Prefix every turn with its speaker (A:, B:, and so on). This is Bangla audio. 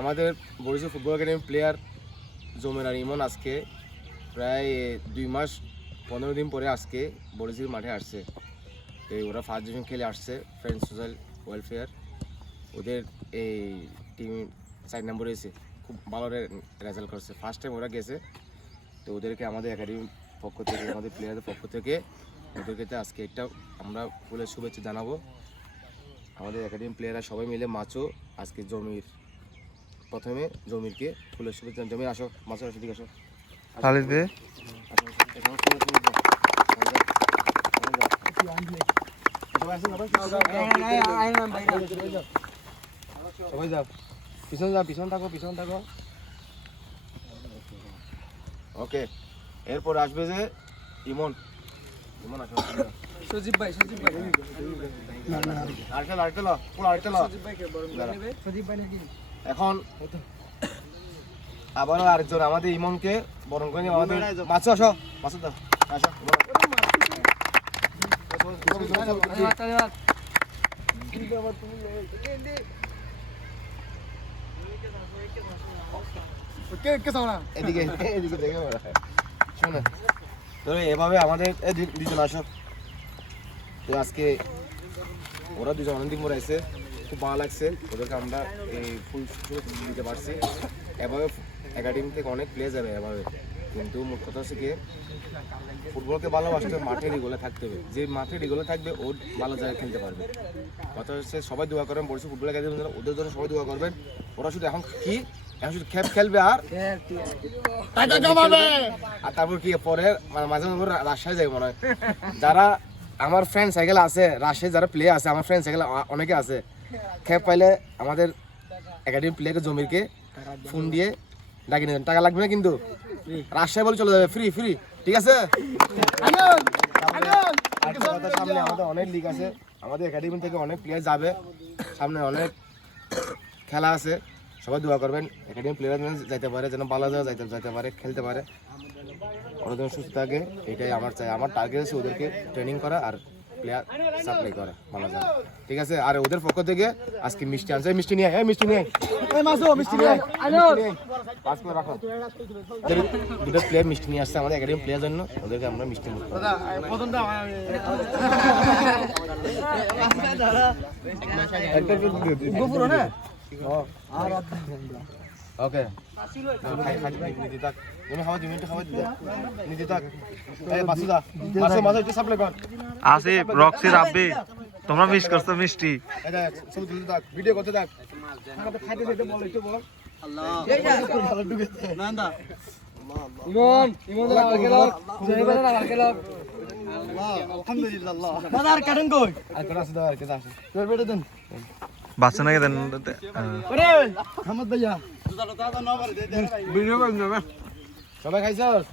A: আমাদের বরিশাল ফুটবল একাডেমি প্লেয়ার জমের আর ইমন আজকে প্রায় দুই মাস, পনেরো দিন পরে আজকে বরিশাল মাঠে আসছে। তো ওরা ফার্স্ট ডিভিশন খেলে আসছে ফ্রেন্ড সোশ্যাল ওয়েলফেয়ার ওদের এই টিম চার নম্বরে এসে খুব ভালো রেজাল্ট করছে। ফার্স্ট টাইম ওরা গেছে, তো ওদেরকে আমাদের একাডেমির পক্ষ থেকে, আমাদের প্লেয়ারদের পক্ষ থেকে ওদেরকে আজকে একটা আমরা ফুলের শুভেচ্ছা জানাব। আমাদের একাডেমি প্লেয়াররা সবাই মিলে মাছও আজকে জমির প্রথমে জমিরকে ফুলের শুভেচ্ছা জমির আসো মাছের আসো দিকে আসো।
B: খালিদ দে।
A: সবাই যাও, পিছন যাও পিছন থাকো পিছন থাকো। ওকে এরপর আসবে যে ইমন। ইমন আসো।
C: সজীব ভাই সজীব ভাই।
A: আরেকটা আরেকটা লো পুরো আরেকটা লো।
C: সজীব ভাইকে বড় নেবে। সজীব ভাই নাকি?
A: এখন আবারও আরেকজন আমাদের ইমনকে বরণ করে আমাদের মাছ আসো মাছ দাও আসো এদিকে এদিকে দেখে শোনো তো এভাবে আমাদের দুজন আসো। তো আজকে ওরা দুজন অনেকদিন পরে এসে খুব ভালো লাগছে। ওদেরকে আমরা এই ফুল ফুল দিতে পারছি। এভাবে একাডেমি থেকে অনেক প্লেয়ার যাবে এভাবে। কিন্তু মোট কথা হচ্ছে কি ফুটবলকে ভালোবাসতে মাঠে রিগোলে থাকতে হবে। যে মাঠে রিগোলে থাকবে ও ভালো জায়গায় খেলতে পারবে। কথা হচ্ছে সবাই দোয়া করবেন বলছি ফুটবল একাডেমি ওদের জন্য সবাই দোয়া করবেন। ওরা শুধু এখন কি এখন শুধু খেপ খেলবে আর আর তারপর কি পরে মানে মাঝে মাঝে রাজশাহী যাই মনে হয়। যারা আমার ফ্রেন্ড সাইকেল আছে রাজশাহী যারা প্লে আছে আমার ফ্রেন্ড সাইকেল অনেকে আছে। খেপ পাইলে আমাদের একাডেমি প্লেকে জমিরকে ফোন দিয়ে ডাকিয়ে নেবেন। টাকা লাগবে না কিন্তু? রাজশাহী বলে চলে যাবে। ফ্রি ফ্রি ঠিক আছে? সামনে আমাদের অনেক লিগ আছে। আমাদের একাডেমি থেকে অনেক প্লেয়ার যাবে। সামনে অনেক খেলা আছে। সবাই দোয়া করবেন। একাডেমি প্লেয়ার যেন যাইতে পারে যেন ভালো জায়গায় যাইতে যাইতে পারে খেলতে পারে। ওরা যেন সুস্থ থাকে এটাই আমার চাই। আমার টার্গেট আছে ওদেরকে ট্রেনিং করা আর প্লেয়ার সাপ্লাই করা ভালো জায়গা ঠিক আছে? আর ওদের পক্ষ থেকে আজকে মিষ্টি আনছে। মিষ্টি নিয়ে আয়, মিষ্টি নিয়ে মিষ্টি নিয়ে করে রাখো। দুটো প্লেয়ার মিষ্টি নিয়ে আসছে আমাদের একাডেমি প্লেয়ার জন্য। ওদেরকে আমরা মিষ্টি মুখ
C: গোপুর না?
A: ওকে।
B: আসিফ রক্সি রাব্বি তোমরা মিস করছ মিষ্টি।
A: ভিডিও করতে থাক।
B: বাচ্চা নাকি দেন?
C: ওরে। হামদ ভাইয়া ভিডিও করুন না
A: সবাই খাইছস